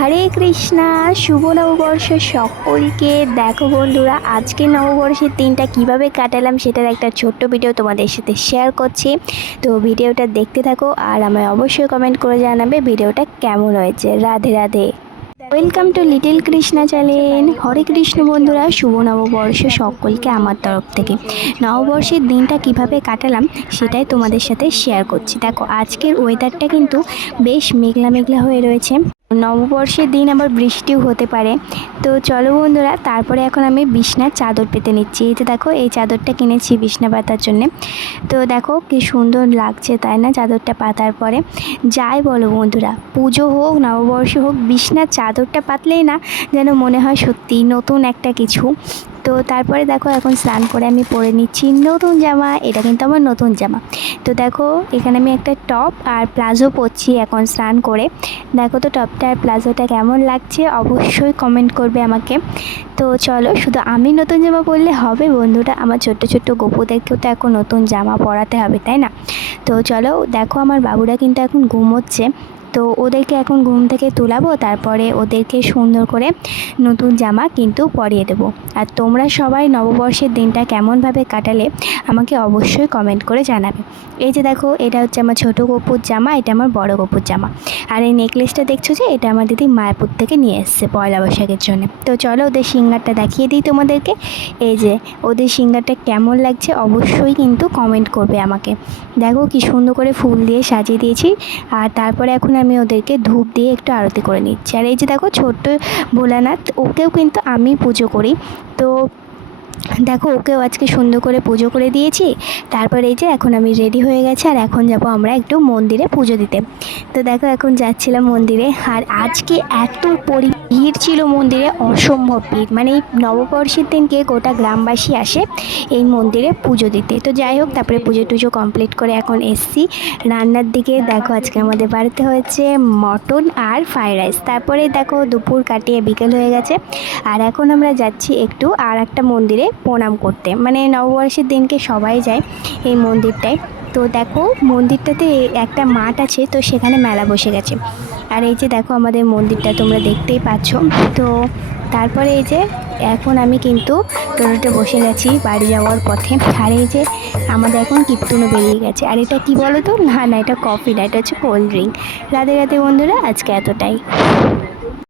হরে কৃষ্ণা, শুভ নববর্ষ সকলকে। দেখো বন্ধুরা, আজকে নববর্ষের দিনটা কিভাবে কাটালাম সেটার একটা ছোট্ট ভিডিও তোমাদের সাথে শেয়ার করছি। তো ভিডিওটা দেখতে থাকো আর আমায় অবশ্যই কমেন্ট করে জানাবে ভিডিওটা কেমন হয়েছে। Radhe Radhe, welcome to little Krishna channel. Hare Krishna বন্ধুরা, শুভ নববর্ষ সকলকে আমার তরফ থেকে। নববর্ষের দিনটা কিভাবে কাটালাম সেটাই তোমাদের সাথে শেয়ার করছি। দেখো আজকের ওয়েদারটা কিন্তু বেশ মেঘলা মেঘলা হয়ে রয়েছে। নববর্ষের দিন আবার বৃষ্টিও হতে পারে। তো চলো বন্ধুরা, তারপরে এখন আমি বিছনার চাদর পেতে নিচ্ছি। এই যে দেখো, এই চাদরটা কিনেছি বিছনা পাতার জন্যে। তো দেখো কি সুন্দর লাগছে তাই না চাদরটা পাতার পরে। যাই বলো বন্ধুরা, পুজো হোক নববর্ষ হোক, বিছনার চাদরটা পাতলেই না যেন মনে হয় সত্যি নতুন একটা কিছু। তো তারপরে দেখো এখন স্নান করে আমি পরে নিচ্ছি নতুন জামা। এটা কিন্তু আমার নতুন জামা। তো দেখো এখানে আমি একটা টপ আর প্লাজো পরছি এখন স্নান করে। দেখো তো টপটা আর প্লাজোটা কেমন লাগছে অবশ্যই কমেন্ট করবে আমাকে। তো চলো, শুধু আমি নতুন জামা পরলে হবে বন্ধুরা, আমার ছোট্ট ছোট্ট গপুদেরকেও তো এখন নতুন জামা পরাতে হবে তাই না। তো চলো দেখো, আমার বাবুরা কিন্তু এখন ঘুমোচ্ছে। তো ওদেরকে এখন ঘুম থেকে তোলাবো, তারপরে ওদেরকে সুন্দর করে নতুন জামা কিন্তু পরিয়ে দেবো। আর তোমরা সবাই নববর্ষের দিনটা কেমনভাবে কাটালে আমাকে অবশ্যই কমেন্ট করে জানাবে। এই যে দেখো, এটা হচ্ছে আমার ছোটো গপুর জামা, এটা আমার বড় গপুর জামা। আর এই নেকলেসটা দেখছো যে, এটা আমার দিদি মায়াপুর থেকে নিয়ে এসছে পয়লা বৈশাখের জন্য। তো চলো ওদের সিঙ্গারটা দেখিয়ে দিই তোমাদেরকে। এই যে ওদের সিঙ্গারটা কেমন লাগছে অবশ্যই কিন্তু কমেন্ট করবে আমাকে। দেখো কি সুন্দর করে ফুল দিয়ে সাজিয়ে দিয়েছি। আর তারপরে এখন আমি ওদেরকে ধূপ দিয়ে একটু আরতি করে নিচ্ছি। আর এই যে দেখো ছোট্ট ভোলানাথ, ওকেও কিন্তু আমি পুজো করি। তো দেখো ওকেও আজকে সুন্দর করে পুজো করে দিয়েছি। তারপরে এই যে এখন আমি রেডি হয়ে গেছি, আর এখন যাব আমরা একটু মন্দিরে পুজো দিতে। তো দেখো এখন যাচ্ছিলাম মন্দিরে। আর আজকে এত ভিড় ছিল মন্দিরে, অসম্ভব ভিড়। মানে এই নববর্ষের দিনকে গোটা গ্রামবাসী আসে এই মন্দিরে পুজো দিতে। তো যাই হোক, তারপরে পুজো টুজো কমপ্লিট করে এখন এসছি রান্নার দিকে। দেখো আজকে আমাদের বাড়িতে হয়েছে মটন আর ফ্রাইড রাইস। তারপরে দেখো দুপুর কাটিয়ে বিকেল হয়ে গেছে। আর এখন আমরা যাচ্ছি একটু আর একটা মন্দিরে প্রণাম করতে। মানে নববর্ষের দিনকে সবাই যায় এই মন্দিরটায়। তো দেখো মন্দিরটাতে একটা মাঠ আছে, তো সেখানে মেলা বসে গেছে। আর এই যে দেখো আমাদের মন্দিরটা তোমরা দেখতেই পাচ্ছ। তো তারপরে এই যে এখন আমি কিন্তু টোটোতে বসে গেছি বাড়ি যাওয়ার পথে। আর এই যে আমাদের এখন কীর্তনও বেরিয়ে গেছে। আর এটা কি বলো তো, না না এটা কফি না, এটা হচ্ছে কোল্ড ড্রিঙ্ক। রাধে রাধে বন্ধুরা, আজকে এতটাই।